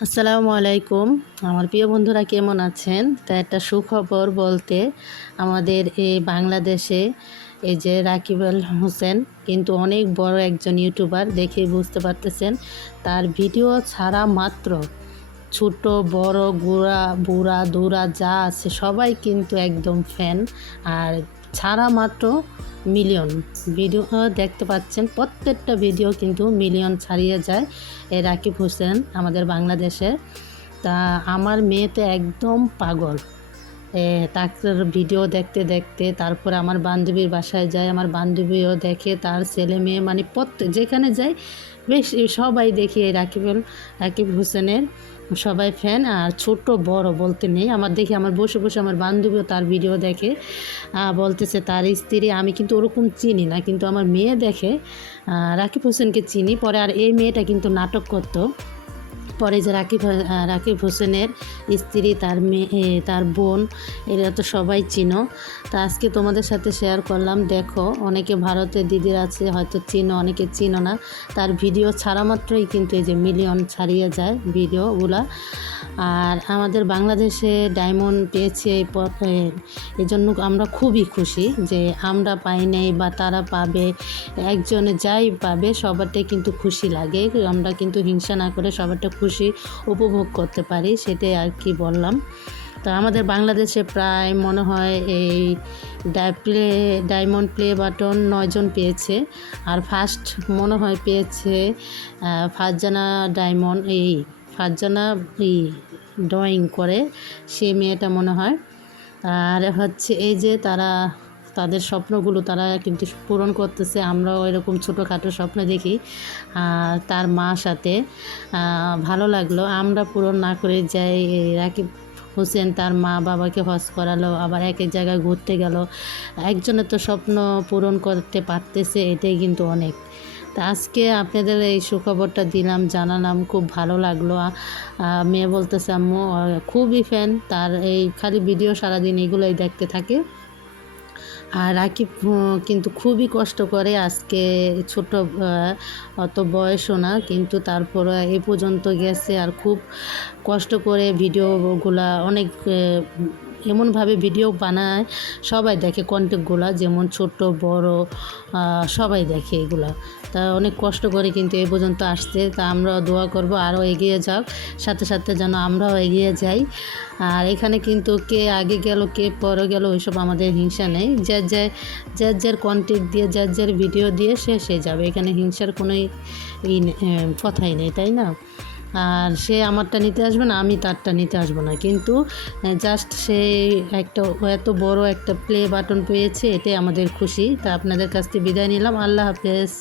আসসালামু আলাইকুম। আমার প্রিয় বন্ধুরা, কেমন আছেন? তা একটা সুখবর বলতে, আমাদের এই বাংলাদেশে এই যে রাকিব আল হোসেন কিন্তু অনেক বড় একজন ইউটিউবার, দেখে বুঝতে পারতেছেন। তার ভিডিও ছাড়া মাত্র ছোট, বড়, গুড়া, বুড়া, দুরা যা আছে সবাই কিন্তু একদম ফ্যান আর ছাড়া মাত্র মিলিয়ন ভিডিও দেখতে পাচ্ছেন প্রত্যেকটা ভিডিও কিন্তু মিলিয়ন ছাড়িয়ে যায়। এই রাকিব হোসেন আমাদের বাংলাদেশের। তা আমার মেয়ে তো একদম পাগল। এ, তার ভিডিও দেখতে দেখতে তারপর আমার বান্ধবীর বাসায় যায়, আমার বান্ধবীও দেখে, তার ছেলে মেয়ে মানে প্রত্যেক যেখানে যায় বেশ সবাই দেখি এই রাকিবুল, রাকিব হোসেনের সবাই ফ্যান আর ছোট বড় বলতে নেই। আমার দেখি আমার বসে বসে আমার বান্ধবীও তার ভিডিও দেখে বলতেছে তার স্ত্রী, আমি কিন্তু ওরকম চিনি না, কিন্তু আমার মেয়ে দেখে রাকিব হোসেনকে চিনি। পরে আর এই মেয়েটা কিন্তু নাটক করতো। পরে যে রাকিব রাকিব হোসেনের স্ত্রী, তার মেয়ে তার বোন, এরা তো সবাই চিনো। তা আজকে তোমাদের সাথে শেয়ার করলাম। দেখো, অনেকে ভারতের দিদির আছে, হয়তো চিনো, অনেকে চিনো না। তার ভিডিও ছাড়া মাত্রই কিন্তু এই যে মিলিয়ন ছাড়িয়ে যায় ভিডিওগুলা। আর আমাদের বাংলাদেশে ডায়মন্ড পেয়েছে এই প- জন্য আমরা খুবই খুশি যে আমরা পাই নাই বা তারা পাবে, একজনে যাই পাবে, সবারটাই কিন্তু খুশি লাগে। আমরা কিন্তু হিংসা না করে সবারটা খুশি উপভোগ করতে পারি, সেটাই আর কি বললাম। তো আমাদের বাংলাদেশে প্রায় মনে হয় এই প্লে, ডায়মন্ড প্লে বাটন নয়জন পেয়েছে। আর ফার্স্ট মনে হয় পেয়েছে ফারজানা ডায়মন্ড, এই ফারজানা এই ড্রয়িং করে, সে মেয়েটা মনে হয়। আর হচ্ছে এই যে তারা তাদের স্বপ্নগুলো তারা কিন্তু পূরণ করতেছে। আমরাও এরকম ছোটোখাটো স্বপ্ন দেখি। তার মা সাথে ভালো লাগল। আমরা পূরণ না করে যাই, রাকিব হোসেন তার মা বাবাকে হজ করালো, আবার এক এক জায়গায় ঘুরতে গেল। একজনের তো স্বপ্ন পূরণ করতে পারতেছে, এটাই কিন্তু অনেক। তা আজকে আপনাদের এই সুখবরটা দিলাম, জানালাম, খুব ভালো লাগল। মেয়ে বলতেছে, আম্মু খুবই ফ্যান তার এই খালি ভিডিও সারাদিন এগুলোই দেখতে থাকে। আর রাকিব কিন্তু খুবই কষ্ট করে আজকে ছোট অত বয়সও না, কিন্তু তারপর এ পর্যন্ত গেছে আর খুব কষ্ট করে ভিডিওগুলা অনেক এমনভাবে ভিডিও বানায়, সবাই দেখে কন্টেন্টগুলা যেমন ছোট, বড় সবাই দেখে এগুলা। তা অনেক কষ্ট করে কিন্তু এ পর্যন্ত আসছে। তা আমরাও দোয়া করব আরও এগিয়ে যাক, সাথে সাথে যেন আমরাও এগিয়ে যাই। আর এখানে কিন্তু কে আগে গেল, কে পরে গেল, ওইসব আমাদের হিংসা নেই। যার যার যার যার কন্টেন্ট দিয়ে, যার যার ভিডিও দিয়ে সে সে যাবে। এখানে হিংসার কোনো কথাই নেই, তাই না? আর সে আমারটা নিতে আসবে না, আমি তারটা নিতে আসব না। কিন্তু জাস্ট সে একটা এত বড় একটা প্লে বাটন পেয়েছে এটাই আমাদের খুশি। তা আপনাদের কাছ থেকে বিদায় নিলাম। আল্লাহ হাফেজ।